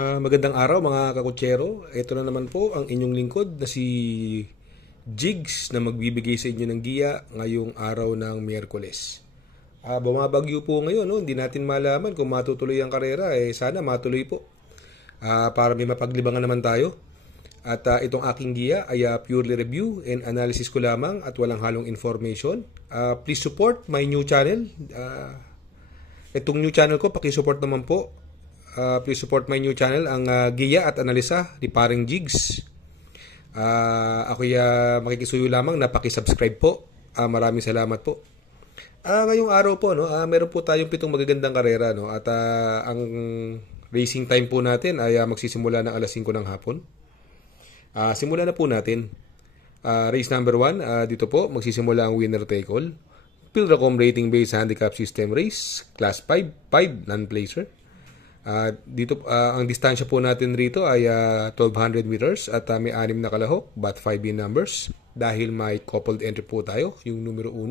Magandang araw mga kakutsero. Ito na naman po ang inyong lingkod na si Jigs na magbibigay sa inyo ng giya ngayong araw ng Miyerkules. Bumabagyo po ngayon, no? Hindi natin malaman kung matutuloy ang karera. Sana matuloy po. Para may mapaglibangan naman tayo. At itong aking giya ay purely review and analysis ko lamang at walang halong information. Please support my new channel. Itong new channel ko, pakisupport naman po. Please support my new channel, ang giya at analisa ni Paring Jigs. Ako'y makikisuyo lamang na pakisubscribe po. Maraming salamat po. Ngayong araw po, no, meron po tayong 7 magagandang karera, no, at ang racing time po natin ay magsisimula ng alas 5 ng hapon. Simulan na po natin. Race number 1, dito po magsisimula ang winner take all. Pilracom rating based handicap system race, class 5, 5 non-placer. Dito ang distansya po natin rito ay 1200 meters at may 6 na kalahok, but 5 in numbers dahil may coupled entry po tayo, yung numero 1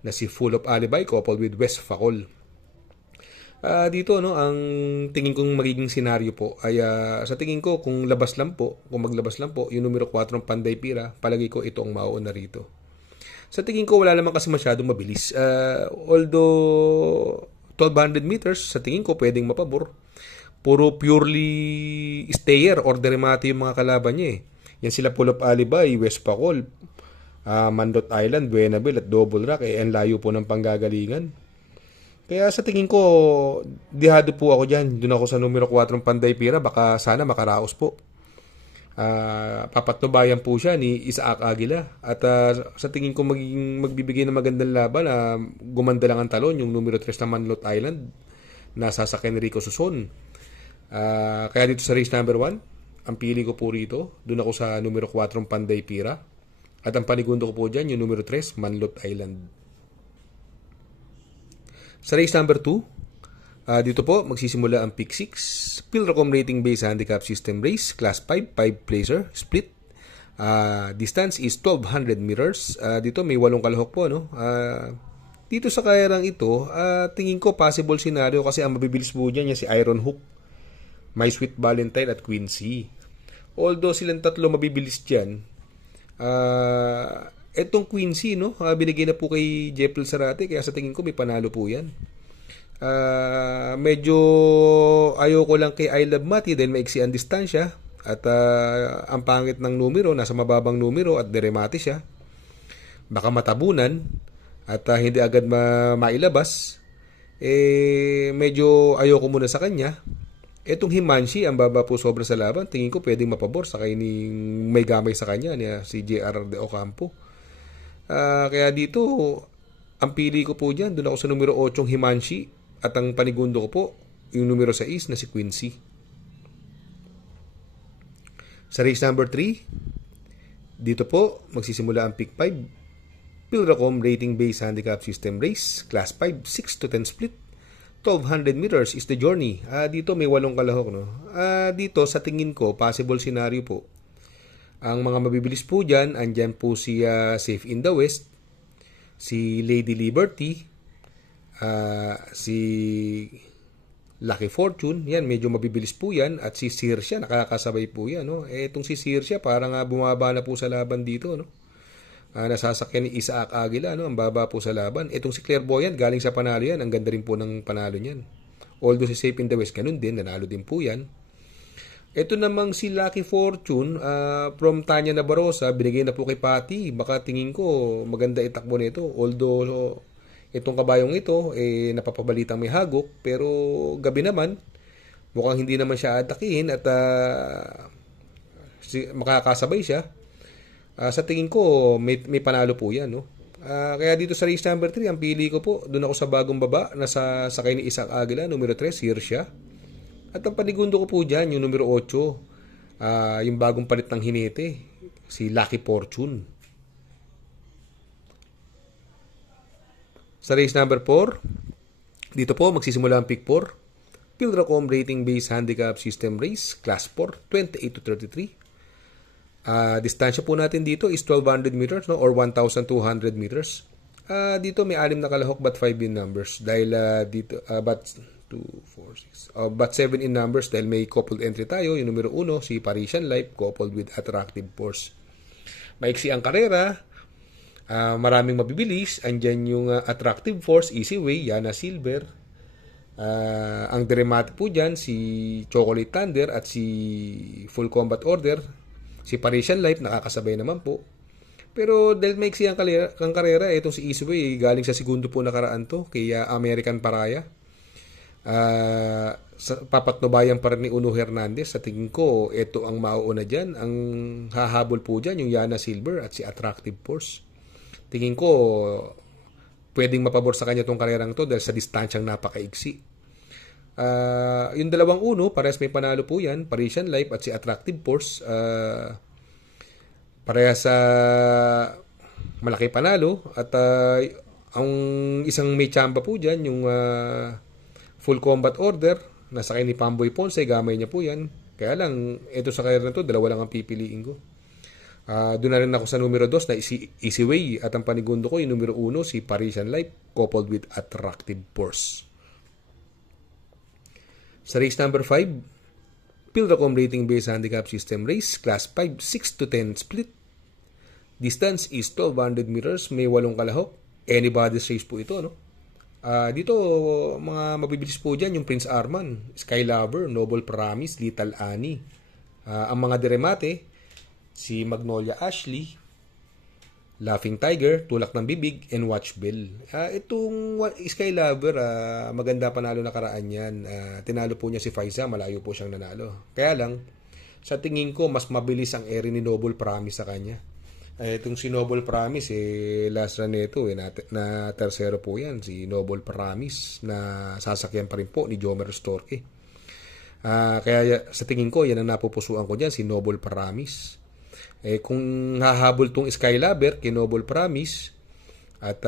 na si Full of Alibi coupled with West Facol. Dito, no, ang tingin kong magiging senaryo po ay sa tingin ko kung maglabas lang po yung numero 4 ng Panday Pira, palagi ko ito ang mauuna rito. Sa tingin ko wala naman kasi masyadong mabilis, although 1200 meters, sa tingin ko pwedeng mapabor. Puro purely stayer or deremate yung mga kalaban niya. Yan sila Full of Alibi, West Facol, Mandot Island, Buenaville at Double Rock. Ang layo po ng panggagalingan. Kaya sa tingin ko, dihado po ako dyan. Doon ako sa numero 4 Panday Pira. Baka sana makaraos po. Papatnubayan po siya ni Isaac Aguila. At sa tingin ko magbibigay ng magandang laban, gumanda lang ang talon yung numero 3 na Manlot Island na sasakyan ni Rico Suson. Kaya dito sa race number 1, ang pili ko po rito, doon ako sa numero 4 Panday Pira. At ang panigundo ko po dyan yung numero 3 Manlot Island. Sa race number 2, dito po magsisimula ang pick 6, Pilracom rating based handicap system race, class 5, 5 placer, split. Distance is 1200 meters. Dito may 8 kalahok po, no. Dito sa karerang ito, tingin ko possible scenario kasi ang mabibilis po dyan si Iron Hook, My Sweet Valentine at Quincy. Although silang tatlo mabibilis dyan, etong Quincy, no, binigay na po kay Jeffrey Sarate, kaya sa tingin ko may panalo po yan. Medyo ayoko lang kay I Love Mati dahil maiksi ang distansya at ang pangit ng numero, nasa mababang numero at deremate siya, baka matabunan at hindi agad mailabas. Medyo ayoko muna sa kanya. Etong Himanshi, ang baba po sobra sa laban, tingin ko pwedeng mapabor sa kaining may gamay sa kanya niya, si JR de Ocampo. Kaya dito ang pili ko po dyan, doon ako sa numero 8 Himanshi. At ang panigundo ko po, yung numero 6 na si Quincy. Sa race number 3, dito po, magsisimula ang pick 5. Pilracom rating based handicap system race, class 5, 6 to 10 split. 1200 meters is the journey. Dito may 8 kalahok, no. Dito sa tingin ko, possible scenario po. Ang mga mabibilis po dyan, andyan po si Safe in the West, si Lady Liberty, si Lucky Fortune, yan medyo mabibilis po yan, at si Sirsia, nakakasabay po yan, no? Itong si Sirsia parang bumaba na po sa laban dito, no? Nasasakyan ni Isaac Aguila, no? Ang baba po sa laban. Itong si Clairvoyant, galing sa panalo yan, ang ganda rin po ng panalo niyan. Although si Safe in the West, ganun din, nanalo din po yan. Ito namang si Lucky Fortune, from Tanya Nabarosa, binigay na po kay Patty. Baka tingin ko maganda itakbo nito, although itong kabayong ito, napapabalitang may hagok, pero gabi naman, mukhang hindi naman siya atakihin at makakasabay siya. Sa tingin ko, may panalo po yan, no? Kaya dito sa race number 3, ang pili ko po, doon ako sa bagong baba, nasa sakay ni Isaac Aguila, numero 3, Sirsia. At ang panigundo ko po dyan, yung numero 8, yung bagong palit ng hinete, si Lucky Fortune. Sa race number 4, dito po magsisimula ang pick 4. Pilracom rating based handicap system race, class 4, 28 to 33. Distansya po natin dito is 1200 meters, no, or 1200 meters. Dito may 6 na kalahok but 5 in numbers. Dahil dito, but 2, 4, 6. But 7 in numbers dahil may coupled entry tayo. Yung numero 1, si Parisian Life, coupled with Attractive Force. Maiksi ang karera. Maraming mabibilis. Andyan yung Attractive Force, Easy Way, Yana Silver. Ang dramatic po dyan, si Chocolate Thunder at si Full Combat Order. Si Parisian Life, nakakasabay naman po. Pero dahil maiksi ang karera, itong si Easy Way, galing sa segundo po nakaraan to, kay American Paraya. Papatnubayan pa rin ni Uno Hernandez. Sa tingin ko, ito ang mauuna dyan. Ang hahabol po dyan, yung Yana Silver at si Attractive Force. Tingin ko, pwedeng mapabor sa kanya itong karerang to dahil sa distansyang napakaiksi. Yung dalawang uno, parehas may panalo po yan, Parisian Life at si Attractive Force. Parehas sa malaki panalo. At ang isang may tsamba po dyan, yung Full Combat Order, nasa kay ni Pamboy Ponce, gamay niya po yan. Kaya lang, ito sa karera to, dalawa lang ang pipiliin ko. Doon na rin ako sa numero 2 na Easy Way at ang panigundo ko yung numero 1 si Parisian Life coupled with Attractive Force. Sa race number 5, Pilracom Rating Based Handicap System Race, Class 5, 6-10 split. Distance is 1,200 meters, may 8 kalahok. Anybody's race po ito, no? Dito, mga mabibilis po dyan, yung Prince Arman, Skylover, Noble Promise, Little Annie. Ang mga deremate, si Magnolia Ashley, Laughing Tiger, Tulak ng Bibig, and Watch Bell. Itong Skylover, maganda panalo na karaan yan. Tinalo po niya si Faiza, malayo po siyang nanalo. Kaya lang, sa tingin ko, mas mabilis ang eri ni Noble Promise sa kanya. Itong si Noble Promise, last run nito, na tersero po yan, si Noble Promise, na sasakyan pa rin po ni Jomer Storke. Kaya sa tingin ko, yan ang napupusuan ko dyan, si Noble Promise. Kung hahabol tong Skylover kay Noble Promise at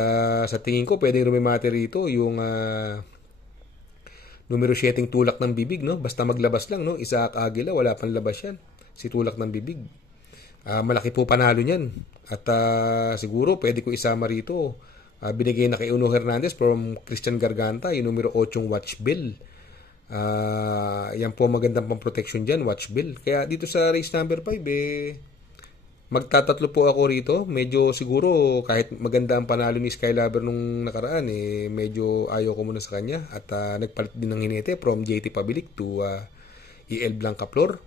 sa tingin ko pwedeng rumimate rito yung numero 7 Tulak ng Bibig, no? Basta maglabas lang, no? Isaac Aguila, wala pang labas yan, si Tulak ng Bibig. Malaki po panalo niyan at siguro pwede ko isama rito. Binigay na kay Uno Hernandez from Christian Garganta yung numero 8 Watch Bell. Yan po magandang pang protection dyan, Watch Bell. Kaya dito sa race number 5 magtatatlo po ako rito. Medyo siguro kahit maganda ang panalo ni Skylover nung nakaraan, medyo ayaw ko muna sa kanya. At nagpalit din ng hinete from JT Pabilik to EL Blanca Flor.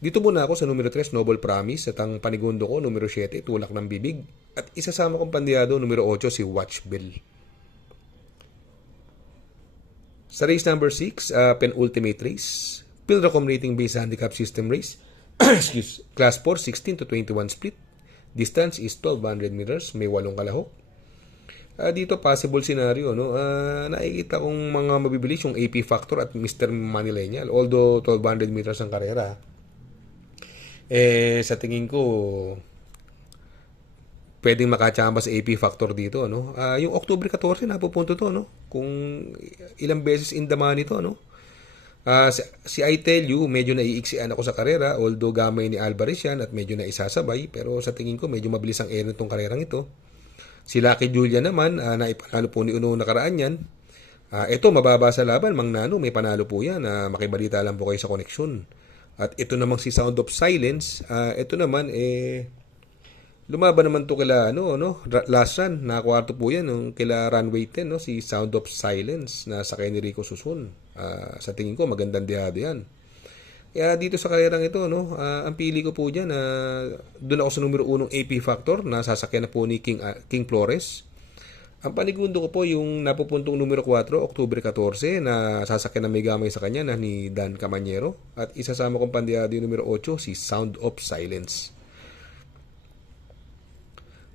Dito muna ako sa numero 3, Noble Promise. At ang panigundo ko, numero 7, Tulak ng Bibig. At isasama kong pandiyado, numero 8, si Watch Bell. Sa race number 6, penultimate race, Pilracom Rating Based Handicap System Race. Class 4, 16-21 split. Distance is 1,200 meters. May 8 kalahok. Dito, possible scenario, no? Nakikita kong mga mabibilis yung AP Factor at Mr. Manilenial. Although, 1,200 meters ang karera. Sa tingin ko, pwedeng makachamba sa AP Factor dito, no? Yung October 14, napupunto to, no? Kung ilang beses in the money to, no? Si I Tell You, medyo naiiksian ako sa karera, although gamay ni Alvarez yan at medyo naisasabay, pero sa tingin ko medyo mabilis ang ero nitong karerang ito. Si Lucky Julia naman, naipanalo po ni Uno nakaraan yan. Ito, mababa sa laban, Mang Nano, may panalo po yan. Makibalita lang po kayo sa koneksyon. At ito namang si Sound of Silence, ito naman, lumaban naman to kila, last run, nakakwarto po yan, kila Runway 10, no? Si Sound of Silence, na sakay ni Rico Susun. Sa tingin ko, magandang diyado yan. Kaya dito sa karerang ito, no, ang pili ko po dyan, doon ako sa numero 1 AP Factor, na sasakyan na po ni King Flores. Ang panigundo ko po yung napupuntong numero 4, October 14, na sasakyan na may gamay sa kanya na ni Dan Camanyero. At isasama kong pandiyado yung numero 8, si Sound of Silence.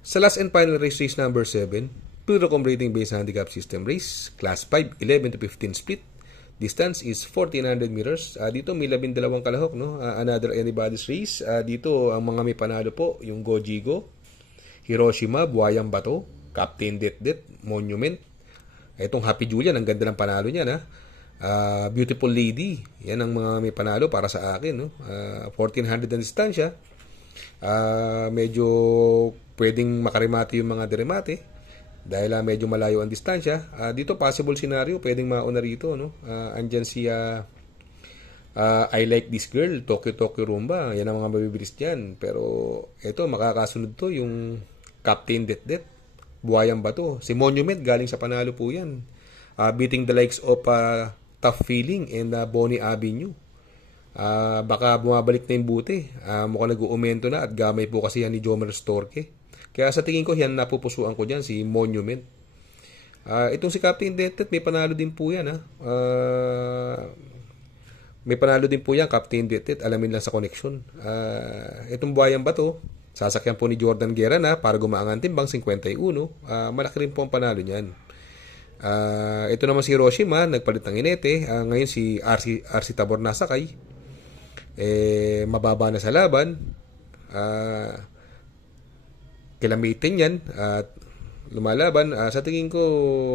Sa last and final race, race number 7, Pilracom Rating Based Handicap System Race, Class 5, 11-15 split. Distance is 1,400 meters. Dito may 12 kalahok, no? Another anybody's race. Dito ang mga may panalo po, yung Gojigo, Hiroshima, Buhayang Bato, Captain Det, Monument. Itong Happy Julian, ang ganda ng panalo niya, na. Beautiful Lady, yan ang mga may panalo para sa akin, no? 1,400 ang distansya. Medyo pwedeng makarimate yung mga deremate. Dahil medyo malayo ang distansya, dito possible scenario, pwedeng mauna rito, no? Andyan si I Like This Girl, Tokyo Tokyo Rumba, yan ang mga mabibilis dyan. Pero eto, makakasunod to yung Captain Det, Buhayang Bato. Si Monument, galing sa Panalo po yan. Beating the likes of Tough Feeling and Bonnie Avenue. Baka bumabalik na yung buti. Mukhang nag-uumento na at gamay po kasi yan ni Jomer Storke. Kaya sa tingin ko, yan napupusuan ko dyan, si Monument. Itong si Captain Det, may panalo din po yan. May panalo din po yan, Captain Det, alamin lang sa connection. Itong Buhayang Bato, sasakyan po ni Jordan Guerra na para gumaangan timbang 51. Malaki rin po ang panalo niyan. Ito naman si Hiroshima, nagpalit ng inete. Ngayon si RC Tabor nasakay. Mababa na sa laban. Kilamitin yan at lumalaban. Sa tingin ko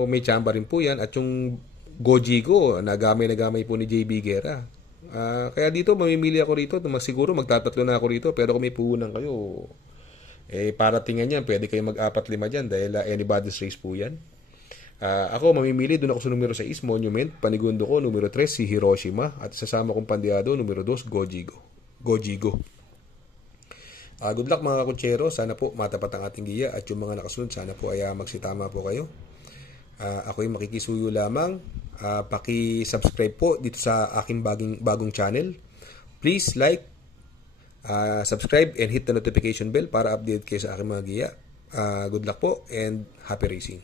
may tsamba rin po yan. At yung Gojigo, nagamay po ni JB Guerra. Kaya dito mamimili ako rito. Siguro magtatatlo na ako rito, pero kung may puhunan kayo, para tingnan yan, pwede kayo mag-4-5 dyan dahil anybody's race po yan. Ako mamimili, doon ako sa numero 6, Monument. Panigundo ko, numero 3, si Hiroshima. At sasama kong pandiado, numero 2, Gojigo. Good luck mga kutsero. Sana po matapat ang ating giya. At yung mga nakasunod, sana po ay magsitama po kayo. Ako'y makikisuyo lamang. Paki-subscribe po dito sa aking bagong channel. Please like, subscribe, and hit the notification bell para update kayo sa aking mga giya. Good luck po and happy racing.